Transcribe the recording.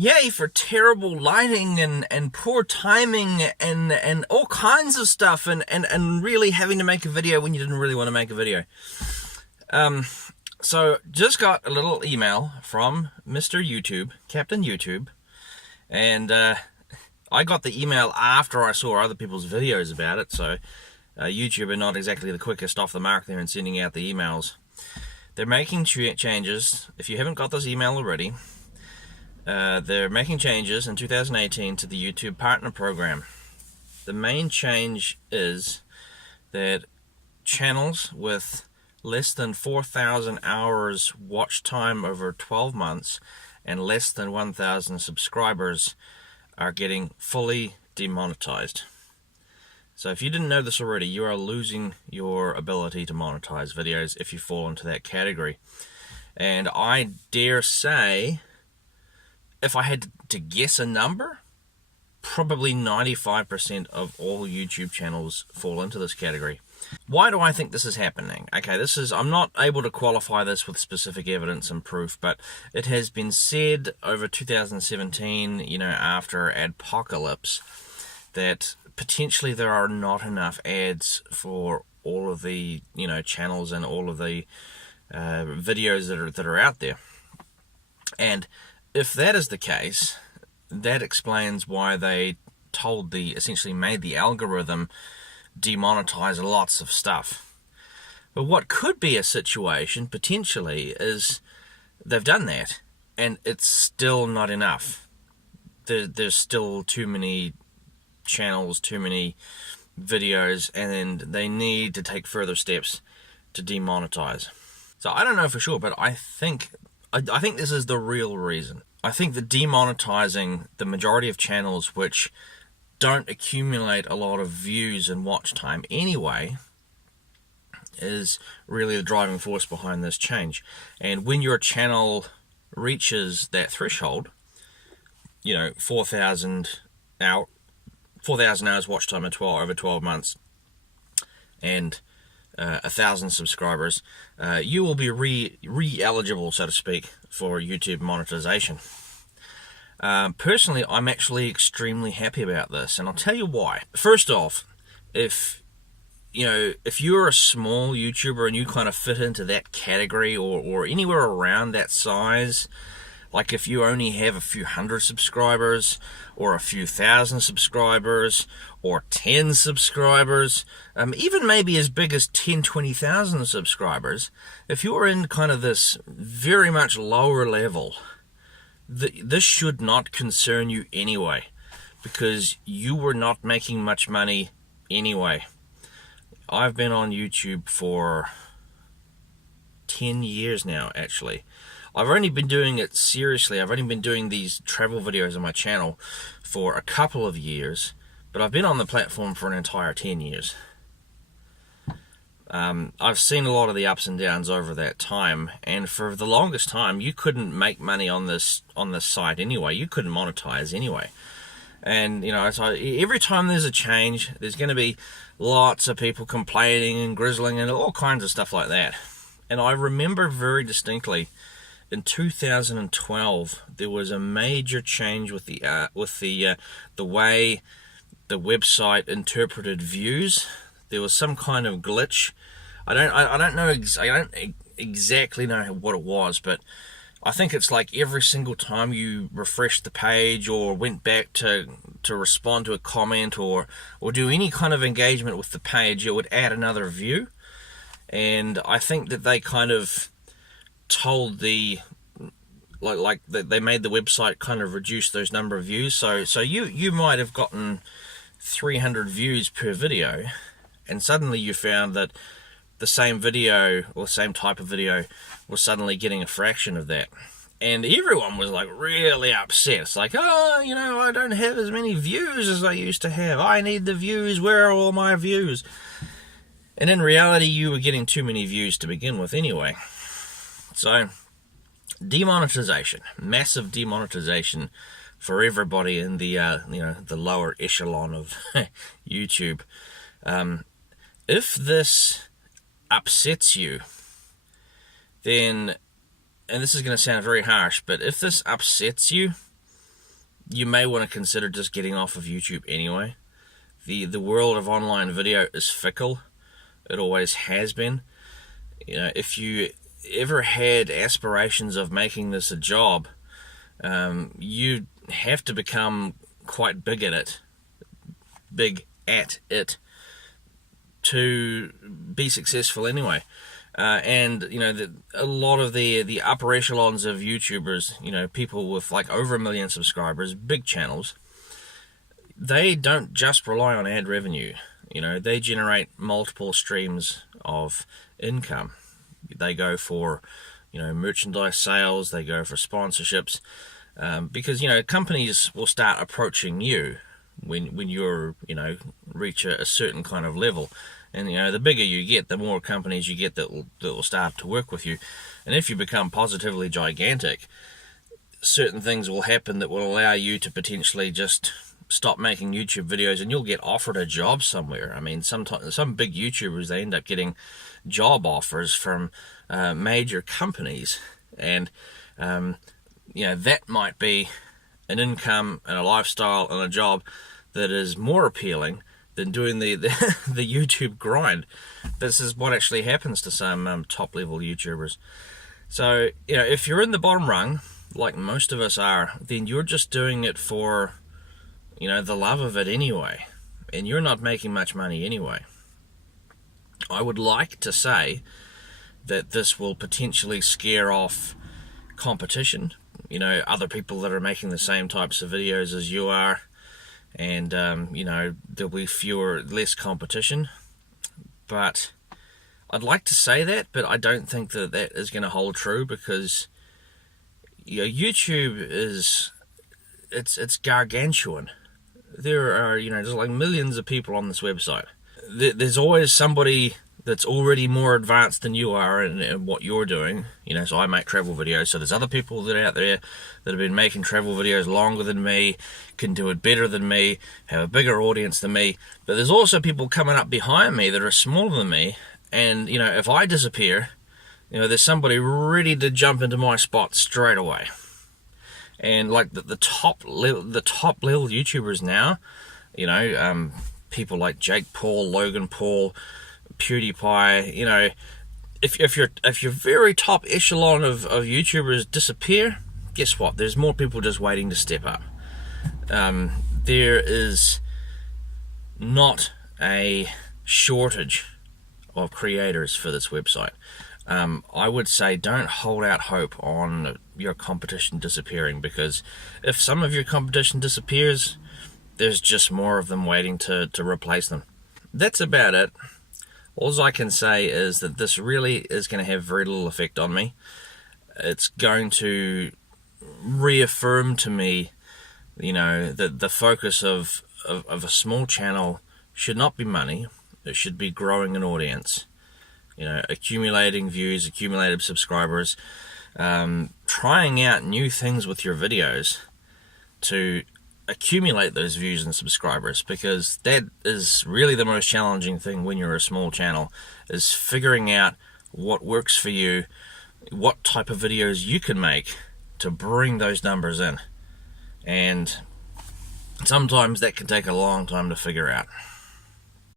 yay for terrible lighting and poor timing and all kinds of stuff and really having to make a video when you didn't really want to make a video. So just got a little email from Mr. YouTube, Captain YouTube, and I got the email after I saw other people's videos about it, so YouTube are not exactly the quickest off the mark there in sending out the emails. They're making changes. If you haven't got this email already, they're making changes in 2018 to the YouTube Partner Program. The main change is that channels with less than 4,000 hours watch time over 12 months and less than 1,000 subscribers are getting fully demonetized. So if you didn't know this already, you are losing your ability to monetize videos if you fall into that category. And I dare say, if I had to guess a number, probably 95% of all YouTube channels fall into this category. Why do I think this is happening? Okay, I'm not able to qualify this with specific evidence and proof, but it has been said over 2017, after Adpocalypse, that potentially there are not enough ads for all of the, channels and all of the videos that are out there. And if that is the case, that explains why they essentially made the algorithm demonetize lots of stuff. But what could be a situation, potentially, is they've done that, and it's still not enough. There's still too many channels, too many videos, and they need to take further steps to demonetize. So I don't know for sure, but I think this is the real reason. I think that demonetizing the majority of channels which don't accumulate a lot of views and watch time anyway is really the driving force behind this change. And when your channel reaches that threshold, 4,000 hours watch time over 12 months and 1,000 subscribers, you will be re-eligible, so to speak, for YouTube monetization. Personally, I'm actually extremely happy about this, and I'll tell you why. First off, if you're a small YouTuber and you kind of fit into that category or anywhere around that size, like if you only have a few hundred subscribers or a few thousand subscribers or 10 subscribers, even maybe as big as 10, 20,000 subscribers, if you're in kind of this very much lower level, this should not concern you anyway, because you were not making much money anyway. I've been on YouTube for 10 years now, actually. I've only been doing it seriously. I've only been doing these travel videos on my channel for a couple of years, but I've been on the platform for an entire 10 years. I've seen a lot of the ups and downs over that time, and for the longest time you couldn't make money on this site anyway. You couldn't monetize anyway. And so every time there's a change, there's going to be lots of people complaining and grizzling and all kinds of stuff like that. And I remember very distinctly in 2012 there was a major change with the way the website interpreted views. There was some kind of glitch. I don't exactly know what it was, but I think it's like every single time you refreshed the page or went back to respond to a comment or do any kind of engagement with the page, it would add another view. And I think that they kind of told they made the website kind of reduce those number of views. So you might have gotten 300 views per video, and suddenly you found that the same video or same type of video was suddenly getting a fraction of that. And everyone was like really upset. It's like, I don't have as many views as I used to have. I need the views. Where are all my views? And in reality, you were getting too many views to begin with anyway. So, demonetization, massive demonetization for everybody in the the lower echelon of YouTube. If this upsets you, then, and this is going to sound very harsh, but if this upsets you, you may want to consider just getting off of YouTube anyway. The world of online video is fickle. It always has been. You know, if you ever had aspirations of making this a job, you have to become quite big at it to be successful anyway. And you know, a lot of the upper echelons of YouTubers, you know, people with like over 1 million subscribers, big channels, they don't just rely on ad revenue. You know, they generate multiple streams of income. They go for, you know, merchandise sales, they go for sponsorships, because, you know, companies will start approaching you when you're, you know, reach a certain kind of level. And, you know, the bigger you get, the more companies you get that will start to work with you. And if you become positively gigantic, certain things will happen that will allow you to potentially just stop making YouTube videos, and you'll get offered a job somewhere. I mean, sometimes some big YouTubers, they end up getting job offers from major companies, and you know, that might be an income and a lifestyle and a job that is more appealing than doing the YouTube grind. This is what actually happens to some top level YouTubers. So, you know, if you're in the bottom rung, like most of us are, then you're just doing it for, you know, the love of it anyway, and you're not making much money anyway. I would like to say that this will potentially scare off competition, you know, other people that are making the same types of videos as you are, and you know, there'll be less competition. But I'd like to say that, but I don't think that is going to hold true, because, you know, YouTube it's gargantuan. There are, you know, there's like millions of people on this website. There's always somebody that's already more advanced than you are in what you're doing. You know, so I make travel videos, so there's other people that are out there that have been making travel videos longer than me, can do it better than me, have a bigger audience than me. But there's also people coming up behind me that are smaller than me, and, you know, if I disappear, you know, there's somebody ready to jump into my spot straight away. And like the top level YouTubers now, you know, people like Jake Paul, Logan Paul, PewDiePie, you know, if your very top echelon of YouTubers disappear, guess what? There's more people just waiting to step up. There is not a shortage of creators for this website. I would say don't hold out hope on your competition disappearing, because if some of your competition disappears, there's just more of them waiting to replace them. That's about it. All I can say is that this really is going to have very little effect on me. It's going to reaffirm to me, you know, that the focus of a small channel should not be money. It should be growing an audience. You know, accumulating views, accumulated subscribers, trying out new things with your videos to accumulate those views and subscribers, because that is really the most challenging thing when you're a small channel, is figuring out what works for you, what type of videos you can make to bring those numbers in. And sometimes that can take a long time to figure out.